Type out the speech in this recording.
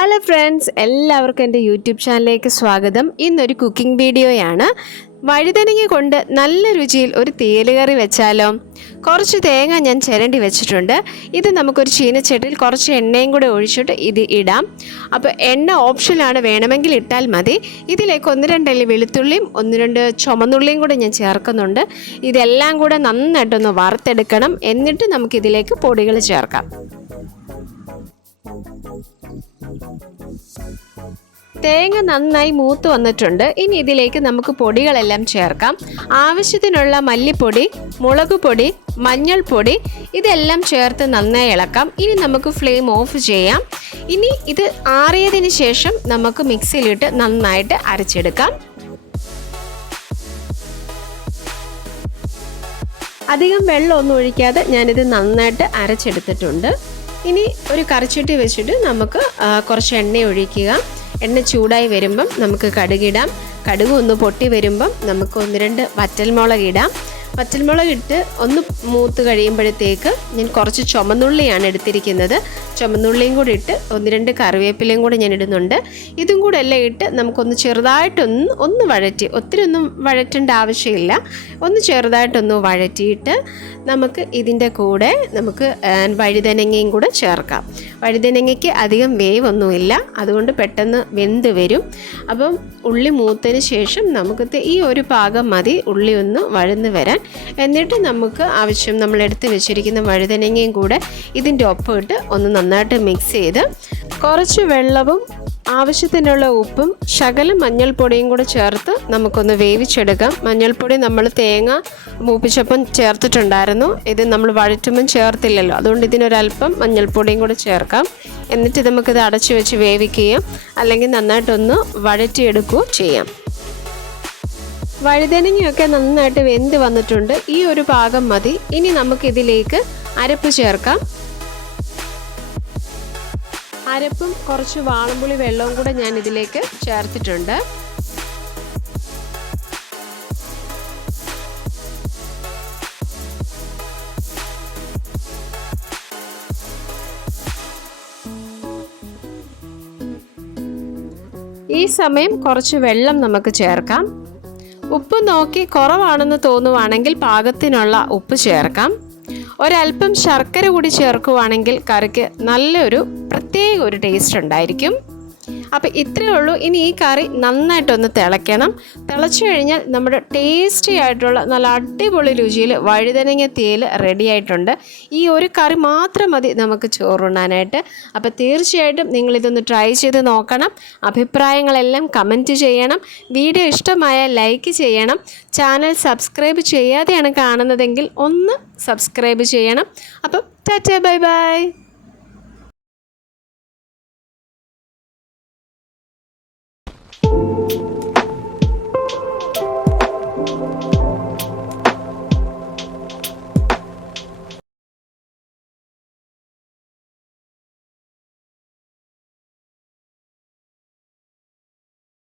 Hello friends, എല്ലാവർക്കും എൻ്റെ YouTube ചാനലിലേക്ക് സ്വാഗതം. ഇന്നൊരു കുക്കിംഗ് വീഡിയോയാണ്. വഴുതനങ്ങ കൊണ്ട് നല്ല രുചിയിൽ ഒരു തീയല് കറി വെച്ചാലോ? കുറച്ച് തേങ്ങ ഞാൻ ചിരണ്ടി വെച്ചിട്ടുണ്ട്. ഇത് നമുക്കൊരു ചീനച്ചട്ടിയിൽ കുറച്ച് എണ്ണയും കൂടെ ഒഴിച്ചിട്ട് ഇത് ഇടാം. അപ്പോൾ എണ്ണ ഓപ്ഷനാണ്, വേണമെങ്കിൽ ഇട്ടാൽ മതി. ഇതിലേക്ക് 1-2 അല്ലി വെളുത്തുള്ളിയും 1-2 ചുമന്നുള്ളിയും കൂടെ ഞാൻ ചേർക്കുന്നുണ്ട്. ഇതെല്ലാം കൂടെ നന്നായിട്ടൊന്ന് വറുത്തെടുക്കണം. എന്നിട്ട് നമുക്കിതിലേക്ക് പൊടികൾ ചേർക്കാം. തേങ്ങ നന്നായി മൂത്ത് വന്നിട്ടുണ്ട്. ഇനി ഇതിലേക്ക് നമുക്ക് പൊടികളെല്ലാം ചേർക്കാം. ആവശ്യത്തിനുള്ള മല്ലിപ്പൊടി, മുളക് പൊടി, മഞ്ഞൾപ്പൊടി ഇതെല്ലാം ചേർത്ത് നന്നായി ഇളക്കാം. ഇനി നമുക്ക് ഫ്ലെയിം ഓഫ് ചെയ്യാം. ഇനി ഇത് ആറിയതിന് ശേഷം നമുക്ക് മിക്സിയിലിട്ട് നന്നായിട്ട് അരച്ചെടുക്കാം. അധികം വെള്ളമൊന്നും ഒഴിക്കാതെ ഞാനിത് നന്നായിട്ട് അരച്ചെടുത്തിട്ടുണ്ട്. ഇനി ഒരു കറിച്ചട്ടി വെച്ചിട്ട് നമുക്ക് കുറച്ച് എണ്ണ ഒഴിക്കുക. എണ്ണ ചൂടായി വരുമ്പം നമുക്ക് കടുകിടാം. കടുക് ഒന്ന് പൊട്ടി വരുമ്പം നമുക്ക് 1-2 വറ്റൽമുളക് ഇടാം. വറ്റൽമുളക് ഇട്ട് ഒന്ന് മൂത്ത് കഴിയുമ്പോഴത്തേക്ക് ഞാൻ കുറച്ച് ചുമന്നുള്ളിയാണ് എടുത്തിരിക്കുന്നത്. ചുമന്നുള്ളിയും കൂടി ഇട്ട് 1-2 കറിവേപ്പിലയും കൂടെ ഞാൻ ഇടുന്നുണ്ട്. ഇതും കൂടെ എല്ലാം ഇട്ട് നമുക്കൊന്ന് ചെറുതായിട്ടൊന്ന് വഴറ്റി, ഒത്തിരി ഒന്നും വഴറ്റേണ്ട ആവശ്യമില്ല. ഒന്ന് ചെറുതായിട്ടൊന്ന് വഴറ്റിയിട്ട് നമുക്ക് ഇതിൻ്റെ കൂടെ നമുക്ക് വഴുതനങ്ങയും കൂടെ ചേർക്കാം. വഴുതനങ്ങയ്ക്ക് അധികം വേവൊന്നുമില്ല, അതുകൊണ്ട് പെട്ടെന്ന് വെന്ത് വരും. അപ്പം ഉള്ളി മൂത്തതിന് ശേഷം നമുക്ക് ഈ ഒരു പാകം മതി ഉള്ളി ഒന്ന് വഴന്ന് വരാൻ. എന്നിട്ട് നമുക്ക് ആവശ്യം നമ്മൾ എടുത്ത് വെച്ചിരിക്കുന്ന വഴുതനങ്ങയും കൂടെ ഇതിൻ്റെ ഒപ്പം ഇട്ട് ഒന്ന് നന്നായിട്ട് മിക്സ് ചെയ്ത് കുറച്ച് വെള്ളവും ആവശ്യത്തിനുള്ള ഉപ്പും ശകലം മഞ്ഞൾപ്പൊടിയും കൂടെ ചേർത്ത് നമുക്കൊന്ന് വേവിച്ചെടുക്കാം. മഞ്ഞൾപ്പൊടി നമ്മൾ തേങ്ങ മൂപ്പിച്ചപ്പം ചേർത്തിട്ടുണ്ടായിരുന്നു. ഇത് നമ്മൾ വഴറ്റുമ്പം ചേർത്തില്ലല്ലോ, അതുകൊണ്ട് ഇതിനൊരല്പം മഞ്ഞൾപ്പൊടിയും കൂടെ ചേർക്കാം. എന്നിട്ട് നമുക്കിത് അടച്ചു വെച്ച് വേവിക്കുകയും അല്ലെങ്കിൽ നന്നായിട്ടൊന്ന് വഴറ്റിയെടുക്കുകയോ ചെയ്യാം. വഴുതനങ്ങയൊക്കെ നന്നായിട്ട് വെന്ത് വന്നിട്ടുണ്ട്. ഈ ഒരു പാകം മതി. ഇനി നമുക്കിതിലേക്ക് അരപ്പ് ചേർക്കാം. അരപ്പും കുറച്ച് വാളംപുളി വെള്ളവും കൂടെ ഞാൻ ഇതിലേക്ക് ചേർത്തിട്ടുണ്ട്. ഈ സമയം കുറച്ച് വെള്ളം നമുക്ക് ചേർക്കാം. ഉപ്പ് നോക്കി കുറവാണെന്ന് തോന്നുവാണെങ്കിൽ പാകത്തിനുള്ള ഉപ്പ് ചേർക്കാം. ഒരല്പം ശർക്കര കൂടി ചേർക്കുവാണെങ്കിൽ കറിക്ക് നല്ലൊരു പ്രത്യേക ഒരു ടേസ്റ്റ് ഉണ്ടായിരിക്കും. അപ്പോൾ ഇത്രയേ ഉള്ളൂ. ഇനി ഈ കറി നന്നായിട്ടൊന്ന് തിളയ്ക്കണം. തിളച്ചു കഴിഞ്ഞാൽ നമ്മുടെ ടേസ്റ്റി ആയിട്ടുള്ള നല്ല അടിപൊളി രുചിയിൽ വഴുതനങ്ങ തീയൽ റെഡി ആയിട്ടുണ്ട്. ഈ ഒരു കറി മാത്രം മതി നമുക്ക് ചോറുണ്ണാനായിട്ട്. അപ്പോൾ തീർച്ചയായിട്ടും നിങ്ങളിതൊന്ന് ട്രൈ ചെയ്ത് നോക്കണം. അഭിപ്രായങ്ങളെല്ലാം കമൻറ്റ് ചെയ്യണം. വീഡിയോ ഇഷ്ടമായാൽ ലൈക്ക് ചെയ്യണം. ചാനൽ സബ്സ്ക്രൈബ് ചെയ്യാതെയാണ് കാണുന്നതെങ്കിൽ ഒന്ന് സബ്സ്ക്രൈബ് ചെയ്യണം. അപ്പം ടാറ്റാ, ബൈ ബൈ.